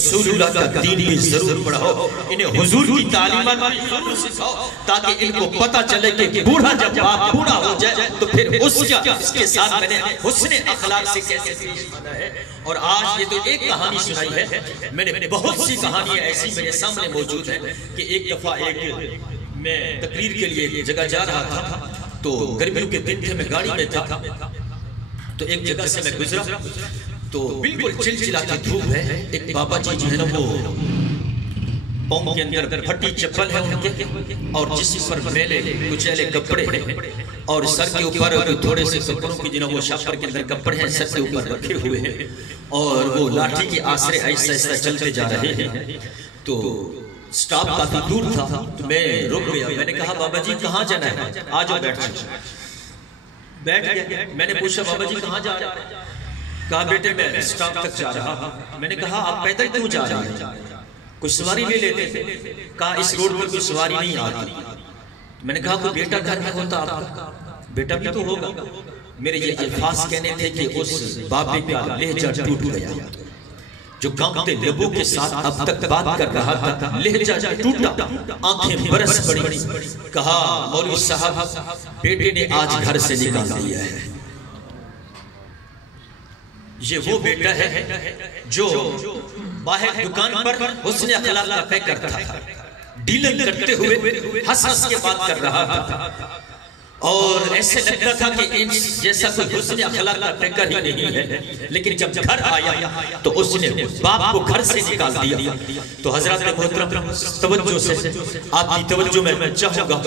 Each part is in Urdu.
رسول اللہ کا دین بھی ضرور پڑھاؤ، انہیں حضور کی تعلیمات بھی ضرور سکھاؤ، تاکہ ان کو پتہ چلے کہ بوڑھا جب باپ بوڑھا ہو جائے تو پھر اس کے ساتھ میں نے حسن اخلاق سے کیسے پیش آنا ہے۔ اور آج یہ تو ایک کہانی سنائی ہے، میں نے بہت سی کہانیاں ایسی میرے سامنے موجود ہیں کہ ایک دفعہ میں تقریر کے لیے ایک جگہ جا رہا تھا، تو گرمیوں کے دن تھے، میں گاڑی میں تھا، تو ایک جگہ سے میں گزرا تو بالکل چلچلاتی دھوپ ہے، ایک بابا جی جو ہے نا وہ پاؤں کے اندر پھٹی چپل ہے ان کے، اور جسم پر میلے کچیلے کپڑے ہیں، اور سر کے اوپر تھوڑے سے کپڑوں کی جنہوں وہ شاپر کے اندر کپڑے ہیں سر کے اوپر رکھے ہوئے ہیں، اور وہ لاٹھی کے آسرے ایسا ایسا چلتے جا رہے ہیں۔ تو سٹاپ کافی دور تھا، تو میں رک گیا، میں نے کہا بابا جی کہاں جانا ہے؟ آجو بیٹھ گیا۔ میں نے پوچھا بابا جی کہاں جا رہا ہے؟ کہا بیٹے میں سٹاپ تک جا رہا ہوں۔ میں نے کہا آپ پیدل کیوں جا رہے ہیں؟ کوئی سواری لے لیتے؟ کہا اس روڈ پر کوئی سواری نہیں آتی۔ میں نے کہا کوئی بیٹا گھر میں ہوتا آپ کا؟ بیٹا بھی تو ہوگا۔ میرے یہ الفاظ کہنے تھے کہ اس بابے کا لہجہ ٹوٹ گیا، جو کانپتے لبوں کے ساتھ اب تک بات کر رہا تھا، لہجہ ٹوٹا، آنکھیں برس پڑی۔ کہا مولوی صاحب بیٹے نے آج گھر سے نکال دیا ہے۔ یہ وہ بیٹا ہے جو باہر دکان پر حسن اخلاق کا پیکر تھا، ڈیلنگ کرتے ہوئے ہنس ہنس کے بات کر رہا تھا، اور ایسے لگتا تھا کہ ان جیسا کوئی حسن اخلاق کا پیکر ہی نہیں ہے، لیکن جب گھر آیا تو اس نے باپ کو گھر سے نکال دیا۔ تو حضرات محترم توجہ سے آپ کی توجہ میں چاہوں گا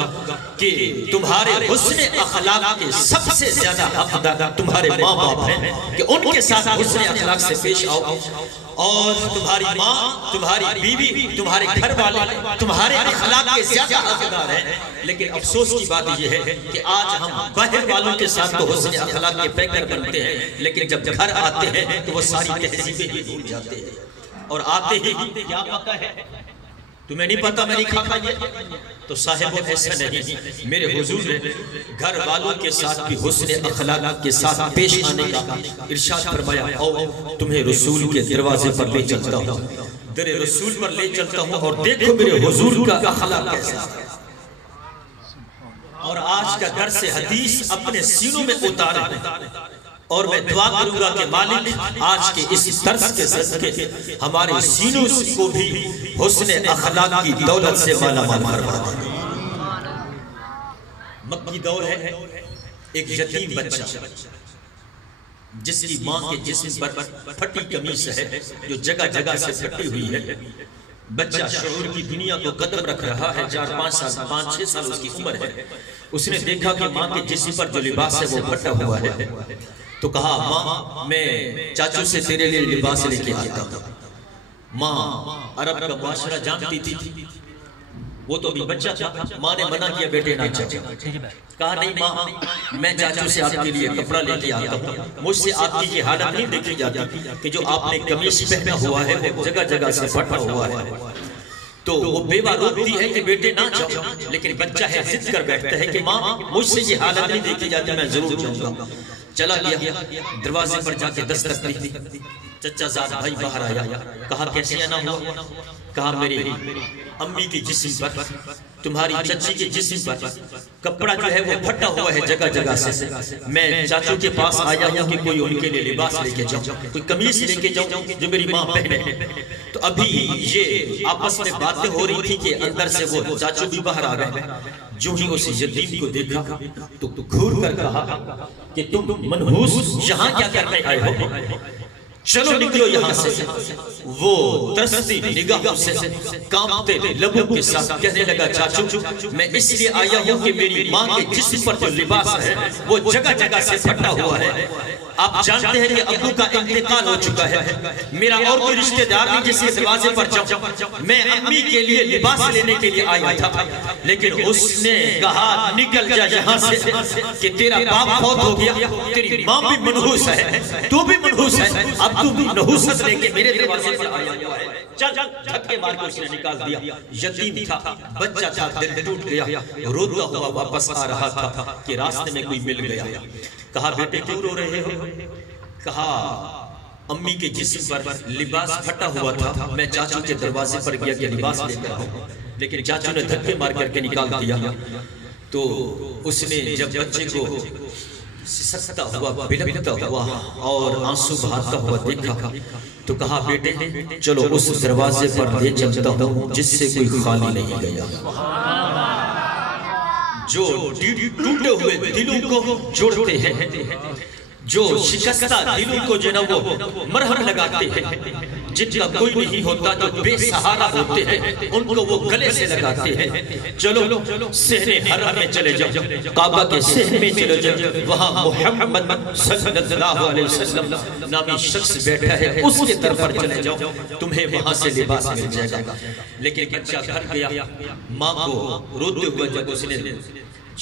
کہ تمہارے حسن اخلاق کے سب سے زیادہ حقدار تمہارے ماں باپ ہیں کہ ان کے ساتھ حسن اخلاق سے پیش آؤ، اور تمہاری ماں، تمہاری بیوی، تمہارے گھر والے تمہارے اخلاق کے زیادہ حقدار ہیں۔ لیکن افسوس کی بات یہ ہے کہ آج ہم باہر والوں کے ساتھ تو حسن اخلاق کے پیکر بنتے ہیں، لیکن جب گھر آتے ہیں تو وہ ساری تہذیبیں ہی بھول جاتے ہیں، اور آتے ہی کیا پتا ہے تمہیں نہیں پتا میں نہیں کھاتا یہ، تو صاحب ایسا نہیں، میرے حضور نے گھر والوں کے ساتھ بھی حسن اخلاق کے ساتھ پیش آنے کا ارشاد فرمایا، او تمہیں رسول کے دروازے پر لے چلتا ہوں، در رسول پر لے چلتا ہوں، اور دیکھو میرے حضور کا اخلاق کیسا ہے۔ اور آج کا درس حدیث اپنے سینوں میں اتاریں، اور میں دعا کروں گا کہ مالک آج کے اس درس کے صدقے ہمارے سینوں کو بھی حسن اخلاق کی دولت سے مالا مال فرما دے۔ مکی دور ہے، ایک یتیم بچہ جس کی ماں کے جسم پر پھٹی قمیص ہے جو جگہ جگہ سے پھٹی ہوئی ہے، بچہ شعور کی دنیا کو قدم رکھ رہا ہے، 4-5 سال اس کی عمر ہے۔ اس نے دیکھا کہ ماں کے جسم پر جو لباس ہے وہ پھٹا ہوا ہے، تو کہا ماں میں چاچو سے تیرے لیے لباس لے کے آتا ہوں۔ ماں عرب کا معاشرہ جانتی تھی، وہ تو بھی بچہ تھا، ماں نے منع کیا بیٹے نہ چاچو، کہا نہیں ماں میں چاچو سے آپ کے لیے کپڑا لے کے آتا ہوں، مجھ سے آپ کی یہ حالت نہیں دیکھی جاتی کہ جو آپ نے قمیص پہنا ہوا ہے وہ جگہ جگہ سے پھٹا ہوا ہے۔ تو وہ بیوہ روکتی ہے کہ بیٹے نہ جاؤ، لیکن بچہ ہے ضد کر بیٹھتا ہے کہ ماں مجھ سے یہ حالت نہیں دیکھی جاتی، میں ضرور جاؤں گا۔ چلا گیا، دروازے پر جا کے دستک دی، چچا زاد بھائی باہر آیا، کہا کیسے آنا ہوا؟ کہا میری امی کی جسم پر، تمہاری چچی کے جسم پر کپڑا جو ہے وہ پھٹا ہوا ہے جگہ جگہ سے، میں چاچو کے پاس آیا ہوں کہ کوئی ان کے لیے لباس لے کے جاؤں، کوئی قمیص لے کے جاؤں جو میری ماں پہنے۔ تو ابھی یہ آپس میں باتیں ہو رہی تھی کہ اندر سے وہ چاچو بھی باہر آ گئے، جو ہی اس یتیم کو دیکھا تو گھور کر کہا کہ تم منحوس یہاں کیا کرنے آئے ہو، چلو نکلو یہاں سے۔ وہ ترستی نگاہوں سے کانپتے لبوں کے ساتھ کہنے لگا چاچو میں اس لیے آیا ہوں کہ میری ماں کے جسم پر جو لباس ہے وہ جگہ جگہ سے پھٹا ہوا ہے، آپ جانتے ہیں کہ ابو کا انتقال ہو چکا ہے، میرا اور کوئی رشتہ دار نہیں جس کے دروازے پر جاؤں، میں امی کے لیے لباس لینے کے لیے آیا تھا، لیکن اس نے کہا نکل جا یہاں سے کہ تیرا باپ فوت ہو گیا، تیری ماں بھی منحوس ہے، تو بھی منحوس ہے، اب تو بھی نحوست لے کے میرے دروازے پر آیا ہوا ہے۔ چل دھکے مار کے اس نے نکال دیا۔ یتیم تھا، بچہ تھا، دل ٹوٹ گیا، روتا ہوا واپس آ رہا تھا کہ راستے میں کوئی مل گیا۔ کہا بیٹے کیوں رو رہے ہو؟ کہا امی کے جسم پر لباس پھٹا ہوا تھا. میں چاچو کے دروازے پر گیا کہ لباس لے کر آؤں، لیکن چاچو نے دھکے مار کر کے نکال دیا. تو اس نے جب بچے کو سسکتا ہوا، بلکتا ہوا اور آنسو بہاتا ہوا دیکھا تو کہا بیٹے چلو اس دروازے پر لے چلتا ہوں جس سے کوئی خالی نہیں گیا. جو ٹوٹے ہوئے دلوں کو جوڑتے ہیں، جو شکستہ دلوں کو جنہوں وہ مرہم لگاتے ہیں، جن کا کوئی نہیں ہوتا جو بے سہارا ہوتے ہیں ان کو وہ گلے سے لگاتے ہیں. چلو صحن حرم میں چلے جاؤ، کعبہ کے صحن میں چلے جاؤ، وہاں محمد صلی اللہ علیہ وسلم نامی شخص بیٹھا ہے، اس کے در پر چلے جاؤ، تمہیں وہاں سے لباس مل جائے گا. لیکن بچہ گھر گیا، ماں کو روتے ہوئے جب اس نے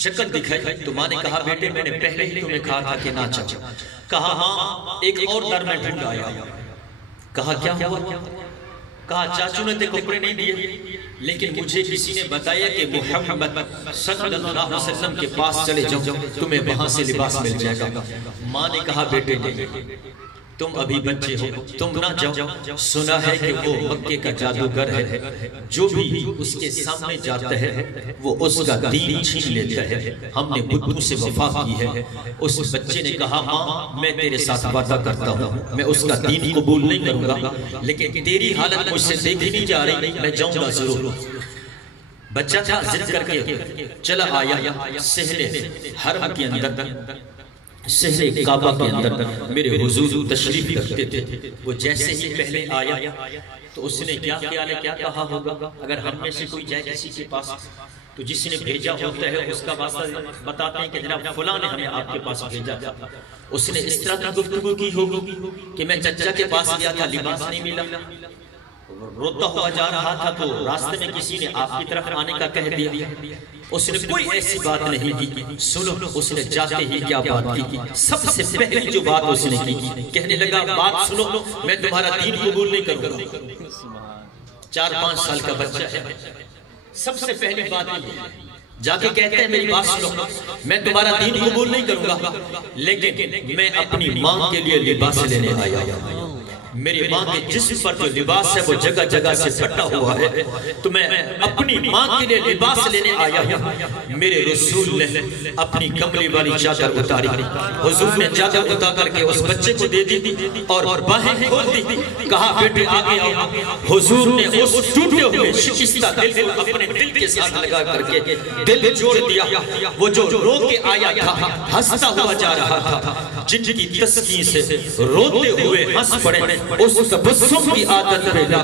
شکل دکھائی تو ماں نے کہا بیٹے میں نے پہلے ہی تمہیں کہا تھا کہ نہ چاچا. کہا ہاں ایک اور در میں ڈھونڈ آیا. کہا کیا ہوا؟ کہا چاچو نے تے کپڑے نہیں دیے، لیکن مجھے کسی نے بتایا کہ محمد صلی اللہ علیہ وسلم کے پاس چلے جاؤ، تمہیں وہاں سے لباس مل جائے گا. ماں نے کہا بیٹے تم ابھی بچے ہو، تم نہ جاؤ. سنا ہے کہ وہ مکے کا جادوگر ہے، جو بھی اس کے سامنے جاتا ہے وہ اس کا دین چھین لیتا ہے. ہم نے بتوں سے وفا کی ہے. اس بچے نے کہا ماں میں تیرے ساتھ وعدہ کرتا ہوں، میں اس کا دین قبول نہیں کروں گا، لیکن تیری حالت مجھ سے دیکھی نہیں جا رہی، میں جاؤں گا ضرور. بچہ تھا، ضد کر کے چلا آیا صحن حرم کے اندر، صحن کعبہ کے اندر میرے حضور تشریف رکھتے تھے. وہ جیسے ہی پہلے آیا تو اس نے کیا خیال ہے کیا کہا ہوگا؟ اگر ہم میں سے کوئی جائے کسی کے پاس تو جس نے بھیجا ہوتا ہے اس کا واسطہ بتاتے ہیں کہ جناب فلاں نے ہمیں آپ کے پاس بھیجا تھا. اس نے اس طرح کی گفتگو کی ہوگی کہ میں چچا کے پاس گیا تھا، لباس نہیں ملا، روتا ہوا جا رہا تھا تو راستے میں کسی نے آپ کی طرف آنے کا کہہ دیا. اس نے کوئی ایسی بات نہیں کی. سنو اس نے جاتے ہی کیا بات کی؟ سب سے پہلی جو بات اس نے کی، کہنے لگا بات سنو میں تمہارا دین قبول نہیں کروں گا. 4-5 سال کا بچہ ہے. سب سے پہلی بات جا کے کہتے ہیں میری بات سنو، میں تمہارا دین قبول نہیں کروں گا، لیکن میں اپنی ماں کے لیے لباس لینے آیا. میری ماں کے جسم پر جو لباس ہے وہ جگہ جگہ سے پھٹا ہوا ہے، تو میں اپنی ماں کے لیے لباس لینے آیا ہوں. میرے رسول نے اپنی کملی والی چادر اتاری، حضور نے چادر اتار کر کے اس بچے کو دے دی اور باہیں کھول دی. کہا بیٹے آگے آؤ. حضور نے اس ٹوٹے ہوئے شکستہ دل کو اپنے دل کے ساتھ لگا کر کے دل جوڑ دیا. وہ جو رو کے آیا تھا ہنستا ہوا جا رہا تھا، جن کی تسکین سے روتے ہوئے ہنس پڑے اس تبسم کی عادت پیدا.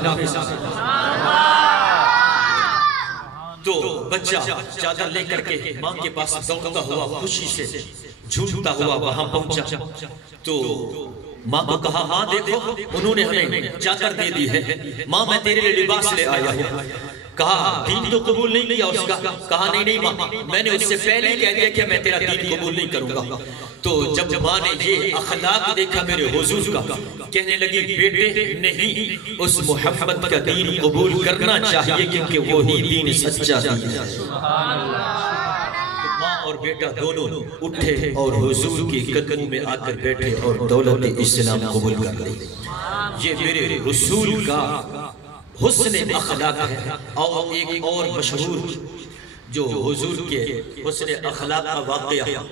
تو بچہ چادر لے کر کے ماں کے پاس دوڑتا ہوا خوشی سے جھومتا ہوا وہاں پہنچا. تو ماں کو کہا ماں دیکھو انہوں نے ہمیں چادر دے دی ہے، ماں میں تیرے لیے لباس لے آیا ہوں. کہا دین تو قبول نہیں کیا اس کا؟ کہا نہیں ماں میں نے اس سے پہلے کہہ دیا کہ میں تیرا دین قبول نہیں کروں گا. تو جب ماں نے یہ اخلاق دیکھا میرے حضور کا، کہنے لگی بیٹے نہیں، اس محمد کا دین قبول کرنا چاہیے کیونکہ وہی دین سچا دین ہے. ماں اور بیٹا دونوں اٹھے اور حضور کے قدموں میں آ کر بیٹھے اور دولت اسلام قبول کر لی. یہ میرے رسول کا حسن اخلاق ہے. اور ایک اور مشہور جو حضور کے حسن اخلاق کا واقعہ